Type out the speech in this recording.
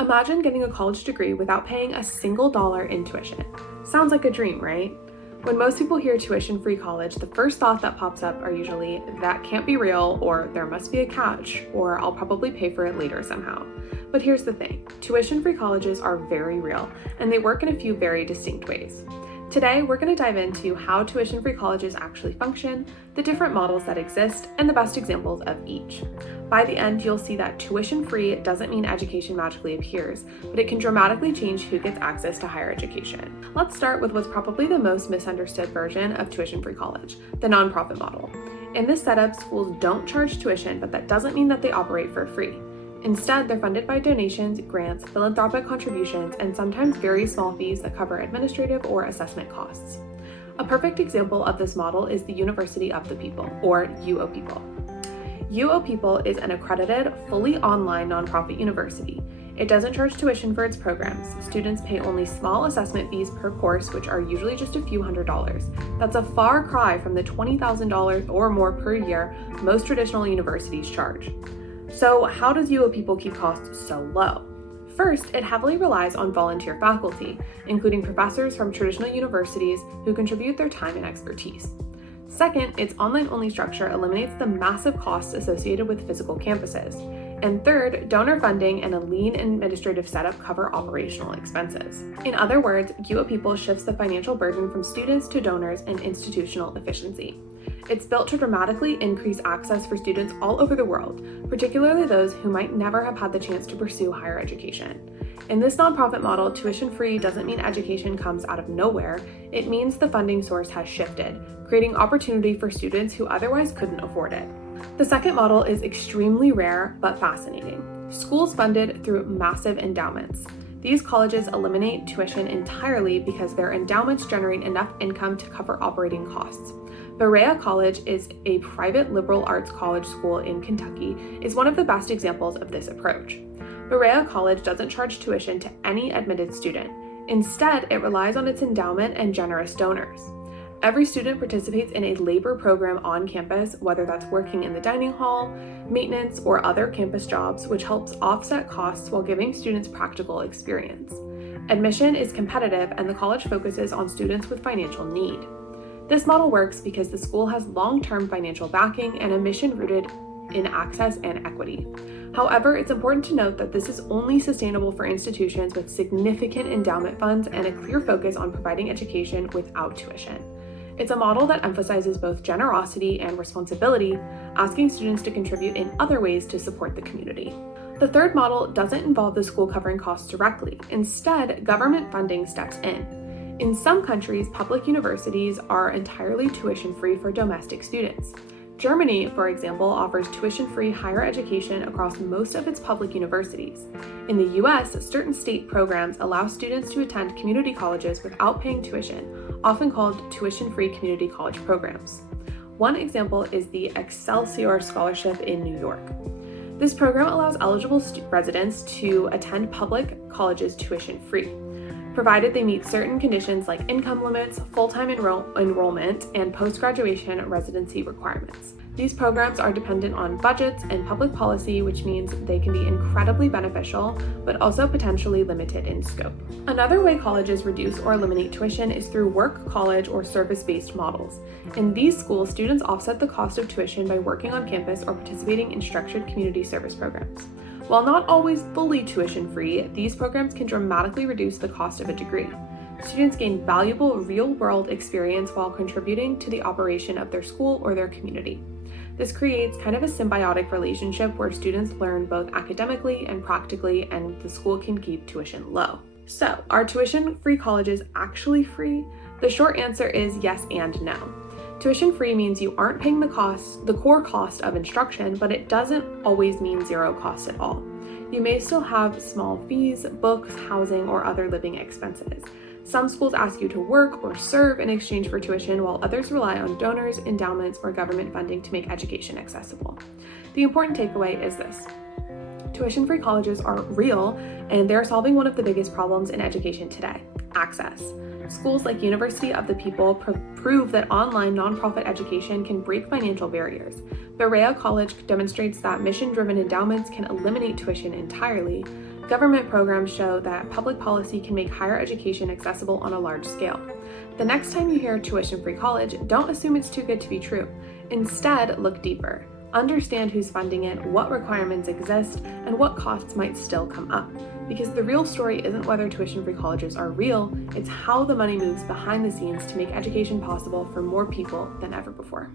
Imagine getting a college degree without paying a single dollar in tuition. Sounds like a dream, right? When most people hear tuition-free college, the first thought that pops up are usually, that can't be real, or there must be a catch, or I'll probably pay for it later somehow. But here's the thing, tuition-free colleges are very real, and they work in a few very distinct ways. Today, we're going to dive into how tuition-free colleges actually function, the different models that exist, and the best examples of each. By the end, you'll see that tuition-free doesn't mean education magically appears, but it can dramatically change who gets access to higher education. Let's start with what's probably the most misunderstood version of tuition-free college, the nonprofit model. In this setup, schools don't charge tuition, but that doesn't mean that they operate for free. Instead, they're funded by donations, grants, philanthropic contributions, and sometimes very small fees that cover administrative or assessment costs. A perfect example of this model is the University of the People, or UO-People. UO-People is an accredited, fully online nonprofit university. It doesn't charge tuition for its programs. Students pay only small assessment fees per course, which are usually just a few $100s. That's a far cry from the $20,000 or more per year most traditional universities charge. So how does UO-People keep costs so low? First, it heavily relies on volunteer faculty, including professors from traditional universities who contribute their time and expertise. Second, its online-only structure eliminates the massive costs associated with physical campuses. And third, donor funding and a lean administrative setup cover operational expenses. In other words, UO-People shifts the financial burden from students to donors and institutional efficiency. It's built to dramatically increase access for students all over the world, particularly those who might never have had the chance to pursue higher education. In this nonprofit model, tuition-free doesn't mean education comes out of nowhere. It means the funding source has shifted, creating opportunity for students who otherwise couldn't afford it. The second model is extremely rare but fascinating. Schools funded through massive endowments. These colleges eliminate tuition entirely because their endowments generate enough income to cover operating costs. Berea College is a private liberal arts college school in Kentucky, is one of the best examples of this approach. Berea College doesn't charge tuition to any admitted student. Instead, it relies on its endowment and generous donors. Every student participates in a labor program on campus, whether that's working in the dining hall, maintenance, or other campus jobs, which helps offset costs while giving students practical experience. Admission is competitive, and the college focuses on students with financial need. This model works because the school has long-term financial backing and a mission rooted in access and equity. However, it's important to note that this is only sustainable for institutions with significant endowment funds and a clear focus on providing education without tuition. It's a model that emphasizes both generosity and responsibility, asking students to contribute in other ways to support the community. The third model doesn't involve the school covering costs directly. Instead, government funding steps in. In some countries, public universities are entirely tuition-free for domestic students. Germany, for example, offers tuition-free higher education across most of its public universities. In the US, certain state programs allow students to attend community colleges without paying tuition, often called tuition-free community college programs. One example is the Excelsior Scholarship in New York. This program allows eligible residents to attend public colleges tuition-free, provided they meet certain conditions like income limits, full-time enrollment, and post-graduation residency requirements. These programs are dependent on budgets and public policy, which means they can be incredibly beneficial, but also potentially limited in scope. Another way colleges reduce or eliminate tuition is through work, college, or service-based models. In these schools, students offset the cost of tuition by working on campus or participating in structured community service programs. While not always fully tuition-free, these programs can dramatically reduce the cost of a degree. Students gain valuable real-world experience while contributing to the operation of their school or their community. This creates kind of a symbiotic relationship where students learn both academically and practically, and the school can keep tuition low. So, are tuition-free colleges actually free? The short answer is yes and no. Tuition-free means you aren't paying the core cost of instruction, but it doesn't always mean zero cost at all. You may still have small fees, books, housing, or other living expenses. Some schools ask you to work or serve in exchange for tuition, while others rely on donors, endowments, or government funding to make education accessible. The important takeaway is this: tuition-free colleges are real, and they're solving one of the biggest problems in education today: access. Schools like University of the People prove that online nonprofit education can break financial barriers. Berea College demonstrates that mission-driven endowments can eliminate tuition entirely. Government programs show that public policy can make higher education accessible on a large scale. The next time you hear tuition-free college, don't assume it's too good to be true. Instead, look deeper. Understand who's funding it, what requirements exist, and what costs might still come up. Because the real story isn't whether tuition-free colleges are real, it's how the money moves behind the scenes to make education possible for more people than ever before.